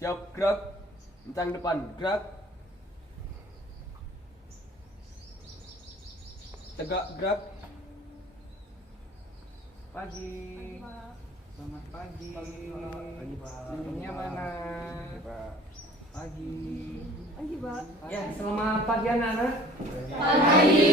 Siap, gerak. Kencang depan, gerak. Tegak, gerak. Pagi. Selamat pagi. Pagi, Pak. Minumnya mana? Pak. Pagi. Pagi, Pak. Ya, selamat pagi anak-anak. Pagi.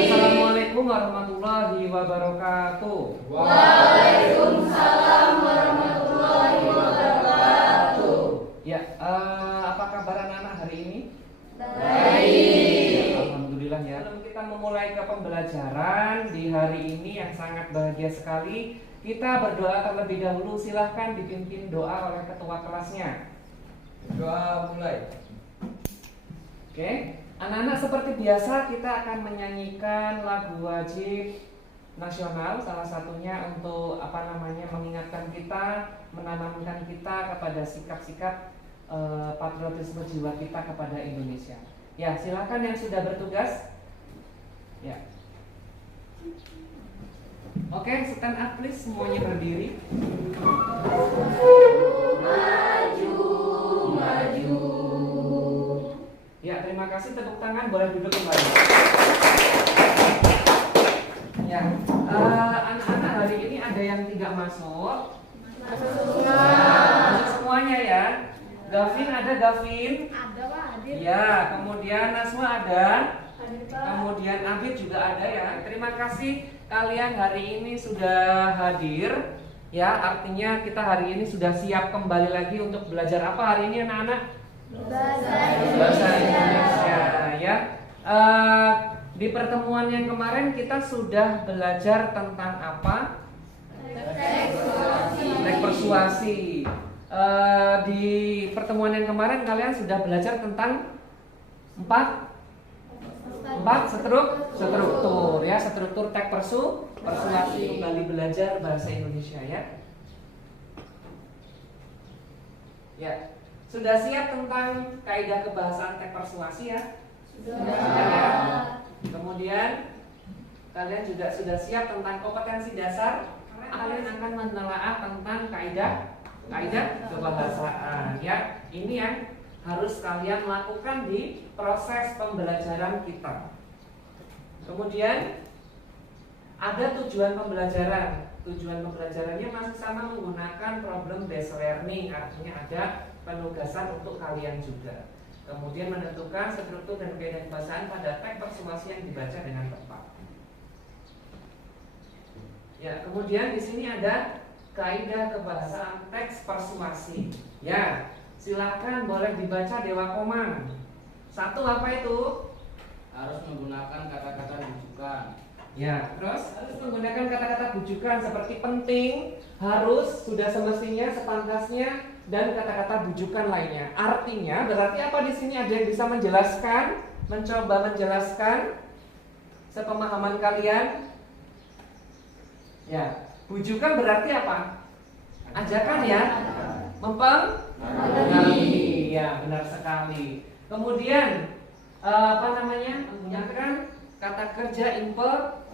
Assalamualaikum warahmatullahi wabarakatuh. Waalaikumsalam warahmatullahi wabarakatuh. Ya, apa kabar anak-anak hari ini? Baik. Alhamdulillah ya. Sebelum kita memulai ke pembelajaran di hari ini yang sangat bahagia sekali, kita berdoa terlebih dahulu. Silahkan dipimpin doa oleh ketua kelasnya. Doa mulai. Oke, anak-anak seperti biasa kita akan menyanyikan lagu wajib nasional, salah satunya untuk mengingatkan kita, menanamkan kita kepada sikap-sikap patriotisme jiwa kita kepada Indonesia. Ya, silakan yang sudah bertugas. Ya. Oke, stand up please, semuanya berdiri. Ya, terima kasih, tepuk tangan, boleh duduk kembali. Ya, anak-anak hari ini ada yang tidak masuk. Masuk semuanya ya. Gavin ada, Gavin? Ada, Pak, hadir. Ya, kemudian Naswa ada. Hadir, Pak. Kemudian Abid juga ada ya. Terima kasih kalian hari ini sudah hadir. Ya, artinya kita hari ini sudah siap kembali lagi untuk belajar apa hari ini anak-anak? Bahasa Indonesia ya. Di pertemuan yang kemarin kita sudah belajar tentang apa? Teks persuasi. Di pertemuan yang kemarin kalian sudah belajar tentang empat struktur ya, struktur teks persuasi. Kembali belajar bahasa Indonesia ya. Ya, sudah siap tentang kaidah kebahasaan teks persuasi ya? Sudah ya. Kemudian kalian juga sudah siap tentang kompetensi dasar. Kalian akan menelaah tentang kaidah kebahasaan ya. Ini yang harus kalian lakukan di proses pembelajaran kita. Kemudian ada tujuan pembelajaran. Tujuan pembelajarannya masih sama, menggunakan problem based learning. Artinya ada penugasan untuk kalian juga. Kemudian menentukan struktur dan kaidah kebahasaan pada teks persuasi yang dibaca dengan tepat. Ya, kemudian di sini ada kaidah kebahasaan teks persuasi. Ya, silakan boleh dibaca Dewa Komang. Satu, apa itu? Harus menggunakan kata-kata rujukan. Ya, terus harus menggunakan kata-kata bujukan seperti penting, harus, sudah semestinya, sepantasnya, dan kata-kata bujukan lainnya. Artinya berarti apa di sini? Ada yang bisa menjelaskan, mencoba menjelaskan sepemahaman kalian? Ya, bujukan berarti apa? Ajakan ya, mempengaruhi. Ya, benar sekali. Kemudian menggunakan kata kerja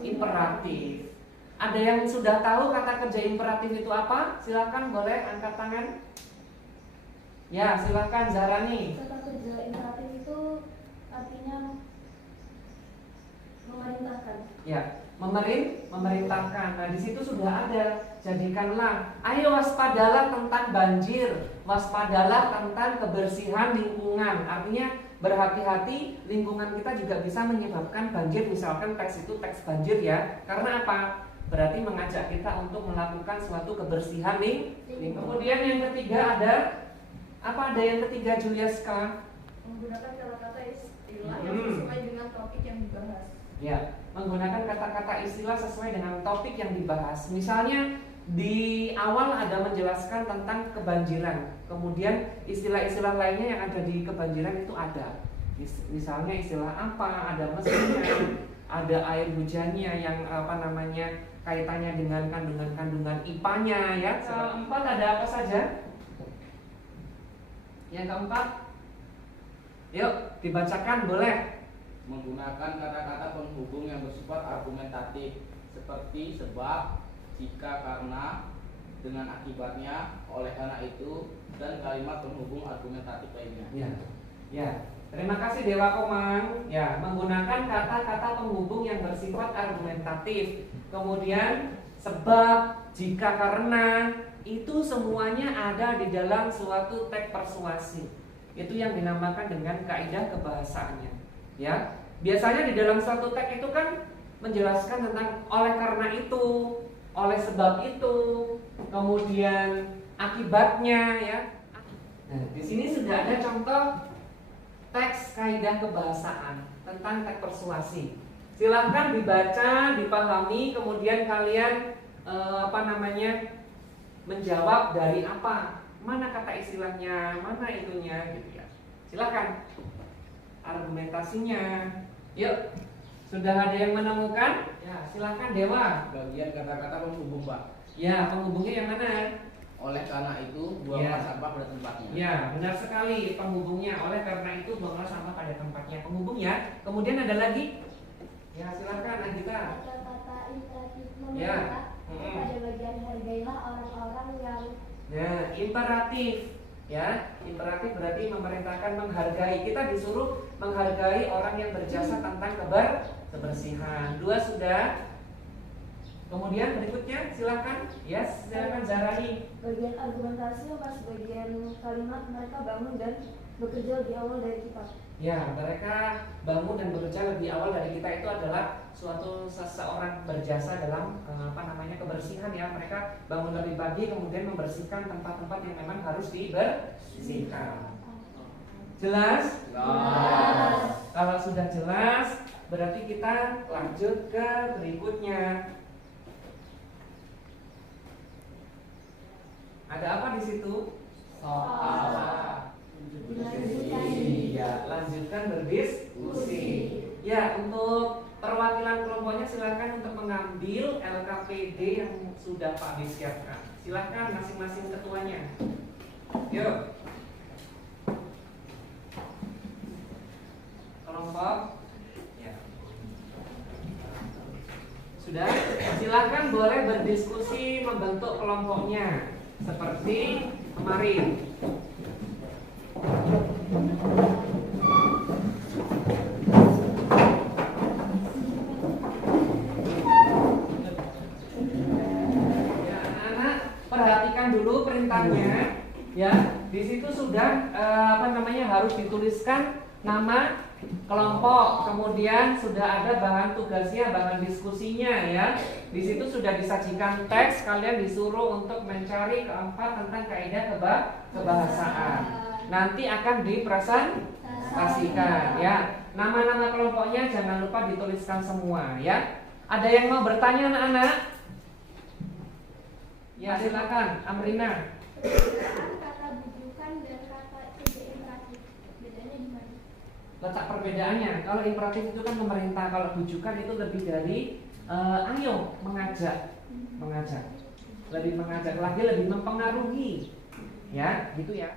imperatif. Ada yang sudah tahu kata kerja imperatif itu apa? Silakan boleh angkat tangan. Ya, silakan Zahrani. Kata kerja imperatif itu artinya memerintahkan. Ya, memerintahkan. Nah, di situ sudah ada. Jadikanlah, ayo waspadalah tentang banjir, waspadalah tentang kebersihan lingkungan. Artinya berhati-hati, lingkungan kita juga bisa menyebabkan banjir. Misalkan teks itu teks banjir ya. Karena apa? Berarti mengajak kita untuk melakukan suatu kebersihan lingkungan. Kemudian yang ketiga ada apa? Ada yang ketiga, Juliaska? Menggunakan kata-kata istilah yang sesuai dengan topik yang dibahas. Ya, menggunakan kata-kata istilah sesuai dengan topik yang dibahas. Misalnya di awal ada menjelaskan tentang kebanjiran, kemudian istilah-istilah lainnya yang ada di kebanjiran itu ada. Misalnya istilah apa? Ada mesinnya, ada air hujannya yang kaitannya dengan kandungan-kandungan IPA-nya ya. Keempat ada apa saja? Yang keempat, yuk dibacakan boleh. Menggunakan kata-kata penghubung yang bersifat argumentatif seperti sebab, jika, karena, dengan akibatnya, oleh karena itu, dan kalimat penghubung argumentatif lainnya. Ya, ya. Terima kasih Dewa Komang. Ya, menggunakan kata-kata penghubung yang bersifat argumentatif. Kemudian sebab, jika, karena, itu semuanya ada di dalam suatu teks persuasi. Itu yang dinamakan dengan kaidah kebahasaannya. Ya, biasanya di dalam suatu teks itu kan menjelaskan tentang oleh karena itu, oleh sebab itu, kemudian akibatnya, ya. Nah, di sini sudah ada contoh teks kaidah kebahasaan tentang teks persuasi. Silahkan dibaca, dipahami, kemudian kalian menjawab dari apa, mana kata istilahnya, mana itunya, gitu ya. Silahkan argumentasinya. Yuk, sudah ada yang menemukan? Ya, silahkan Dewa. Bagian kata-kata penghubung, Pak. Ya, penghubungnya yang mana? Oleh karena itu, buanglah Ya. sampah pada tempatnya. Ya, benar sekali penghubungnya. Oleh karena itu buanglah sampah pada tempatnya. Penghubungnya. Kemudian ada lagi? Ya, silakan Anggita. Kata-kata imperatif Ya. meminta pada bagian hargailah orang-orang yang Nah, imperatif. Ya, imperatif berarti memerintahkan menghargai. Kita disuruh menghargai orang yang berjasa tentang kebersihan. Dua sudah. Kemudian berikutnya silakan. Yes, silakan Zarani. bagian argumentasi pas bagian kalimat mereka bangun dan bekerja lebih awal dari kita. Ya, mereka bangun dan bekerja lebih awal dari kita itu adalah suatu seseorang berjasa dalam kebersihan ya. Mereka bangun lebih pagi kemudian membersihkan tempat-tempat yang memang harus dibersihkan. Jelas? Jelas. Kalau sudah jelas, berarti kita lanjut ke berikutnya. Ada apa di situ? Soal. Dilanjutkan. Iya, lanjutkan berdiskusi. Ya, untuk perwakilan kelompoknya silakan untuk mengambil LKPD yang sudah Pak B siapkan. Silakan masing-masing ketuanya. Yuk. Kelompok. Ya. Sudah? Silakan boleh berdiskusi membentuk kelompoknya seperti kemarin. Ya, anak-anak perhatikan dulu perintahnya. Ya, di situ sudah harus dituliskan nama kelompok, kemudian sudah ada bahan tugasnya, bahan diskusinya ya. Di situ sudah disajikan teks, kalian disuruh untuk mencari keempat tentang kaidah kebahasaan. Nanti akan dipresentasikan ya. Nama-nama kelompoknya jangan lupa dituliskan semua ya. Ada yang mau bertanya anak-anak? Ya, silakan Amrina. Perbedaan kata bujukan dan kata kerja imperatif, bedanya di mana? Letak perbedaannya, kalau imperatif itu kan pemerintah, kalau bujukan itu lebih dari ayo mengajak, lebih mengajak lagi, lebih mempengaruhi, ya, gitu ya.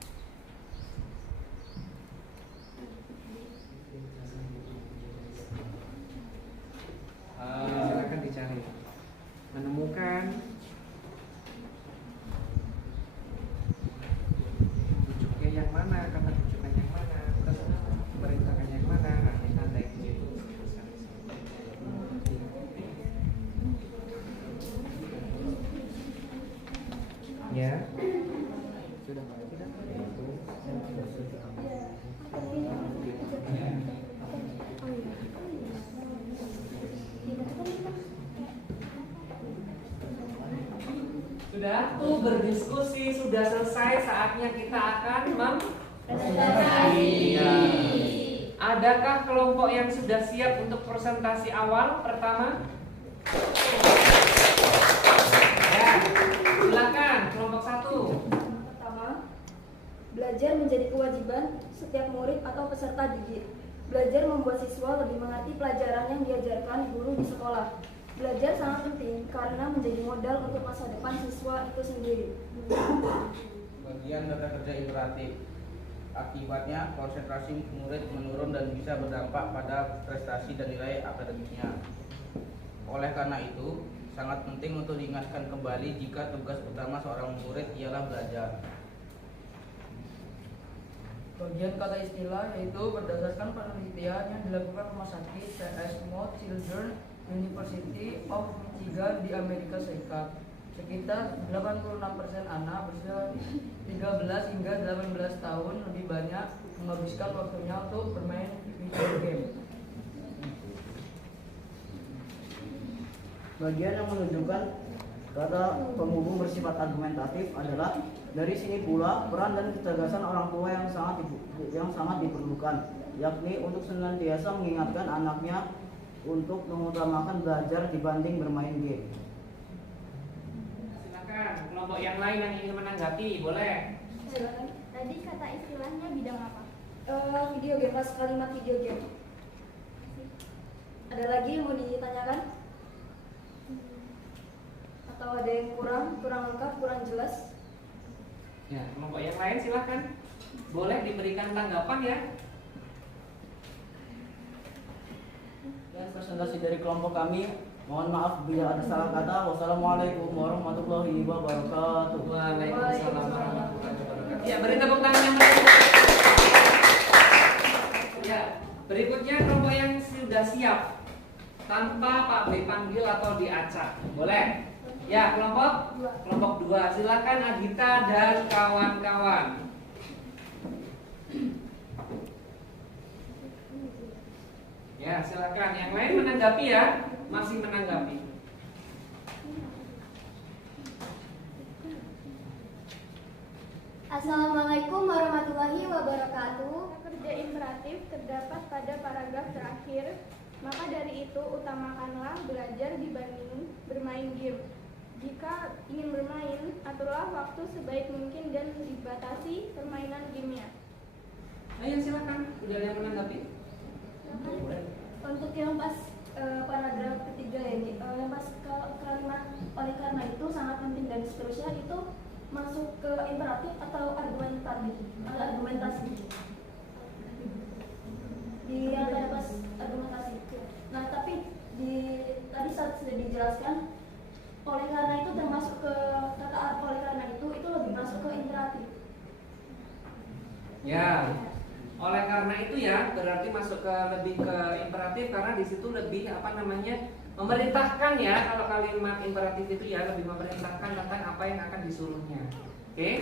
Silakan dicari, menemukan bujuknya yang mana, kata bujukan yang mana, terus perintahkan yang mana, nanti di situ. Ya, sudah. Sudah tuh berdiskusi, sudah selesai, saatnya kita akan Presentasi. Adakah kelompok yang sudah siap untuk presentasi awal pertama? Ya, silakan kelompok 1. Pertama, belajar menjadi kewajiban setiap murid atau peserta didik. Belajar membuat siswa lebih mengerti pelajaran yang diajarkan guru di sekolah. Belajar sangat penting karena menjadi modal untuk masa depan siswa itu sendiri. Bagian kata kerja imperatif. Akibatnya konsentrasi murid menurun dan bisa berdampak pada prestasi dan nilai akademiknya. Oleh karena itu, sangat penting untuk diingatkan kembali jika tugas utama seorang murid ialah belajar. Bagian kata istilah yaitu berdasarkan penelitian yang dilakukan rumah sakit C.S. Mott Children's University of Michigan di Amerika Serikat. Sekitar 86% anak berusia 13 hingga 18 tahun lebih banyak menghabiskan waktunya untuk bermain video game. Bagian yang menunjukkan kata penghubung bersifat argumentatif adalah dari sini pula peran dan kecerdasan orang tua yang sangat diperlukan, yakni untuk senantiasa mengingatkan anaknya untuk mengutamakan belajar dibanding bermain game. Silakan kelompok yang lain yang ingin menanggapi, boleh. Silakan. Tadi kata istilahnya bidang apa? Video game, pas kalimat video game. Ada lagi yang mau ditanyakan? Atau ada yang kurang lengkap, kurang jelas? Ya, kelompok yang lain silakan. Boleh diberikan tanggapan ya. Dan presentasi dari kelompok kami, mohon maaf bila ada salah kata. Wassalamualaikum warahmatullahi wabarakatuh. Waalaikumsalam warahmatullahi wabarakatuh. Ya, beri tepuk tangan yang meriah. Ya, berikutnya kelompok yang sudah siap tanpa Pak B panggil atau diacak. Boleh? Ya, kelompok 2. Silakan Agita dan kawan-kawan. Ya, silakan. Yang lain menanggapi ya, masih menanggapi. Assalamualaikum warahmatullahi wabarakatuh. Kerja imperatif terdapat pada paragraf terakhir. Maka dari itu utamakanlah belajar dibanding bermain game. Jika ingin bermain, aturlah waktu sebaik mungkin dan dibatasi permainan gamenya. Ayo silakan. Sudah ada yang menanggapi? Untuk yang pas paragraf ketiga ya, yang pas kalimat oleh karena itu sangat penting dan seterusnya itu masuk ke imperatif atau argumentasi. Di yang ada pas argumentasi. Nah tapi tadi saat sudah dijelaskan oleh karena itu termasuk ke kata oleh karena itu lebih masuk ke imperatif. Ya. Oleh karena itu ya berarti masuk ke lebih ke imperatif karena di situ lebih memerintahkan ya. Kalau kalimat imperatif itu ya lebih memerintahkan tentang apa yang akan disuruhnya. Oke. Ya.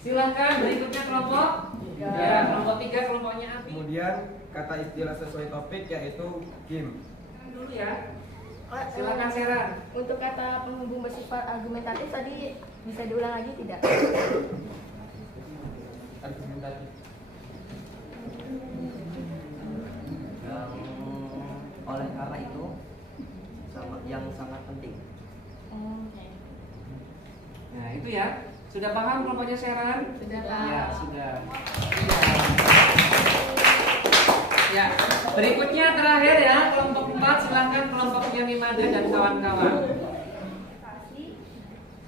Silakan berikutnya kelompok. Ya, kelompok 3 kelompoknya Abi. Kemudian kata istilah sesuai topik yaitu game. Dulu ya. Silakan Seran. Untuk kata penghubung bersifat argumentatif tadi bisa diulang lagi tidak? Argumentatif. Oleh karena itu yang sangat penting. Nah, itu ya. Sudah paham kelompoknya Seran? Sudah Ya, sudah. Ya, berikutnya terakhir ya, kelompok 4 silahkan kelompoknya Mimada dan kawan-kawan.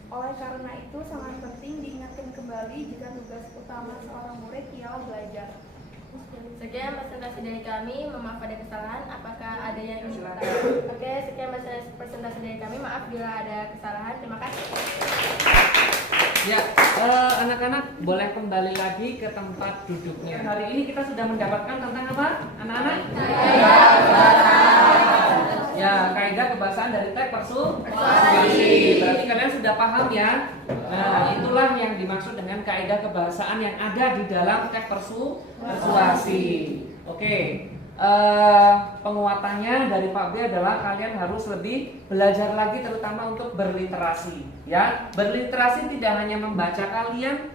Oleh karena itu sangat penting diingatkan kembali jika tugas utama seorang murid ialah belajar. Sekian presentasi dari kami, maaf ada kesalahan. Apakah ada yang ingin Oke, sekian presentasi dari kami. Maaf bila ada kesalahan. Terima kasih. Ya, anak-anak boleh kembali lagi ke tempat duduknya. Hari ini kita sudah mendapatkan tentang apa, anak-anak? Ya, kaidah kebahasaan dari teks persuasi. Berarti kalian sudah paham ya. Nah, itulah yang dimaksud dengan kaidah kebahasaan yang ada di dalam teks persuasi. Oke. Penguatannya dari Pak B adalah kalian harus lebih belajar lagi terutama untuk berliterasi ya. Berliterasi tidak hanya membaca, kalian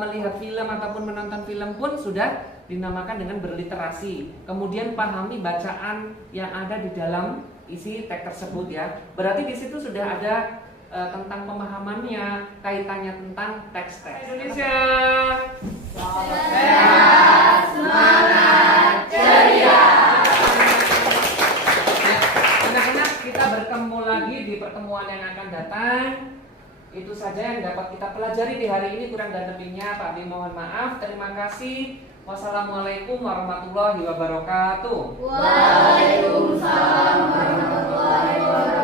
melihat film ataupun menonton film pun sudah dinamakan dengan berliterasi. Kemudian pahami bacaan yang ada di dalam isi teks tersebut ya. Berarti di situ sudah ada tentang pemahamannya, kaitannya tentang teks-teks. Indonesia. Sehat, semangat, ceria. Ya, anak-anak, kita bertemu lagi di pertemuan yang akan datang. Itu saja yang dapat kita pelajari di hari ini, kurang dan lebihnya Pak B mohon maaf. Terima kasih. Wassalamualaikum warahmatullahi wabarakatuh. Waalaikumsalam warahmatullahi wabarakatuh.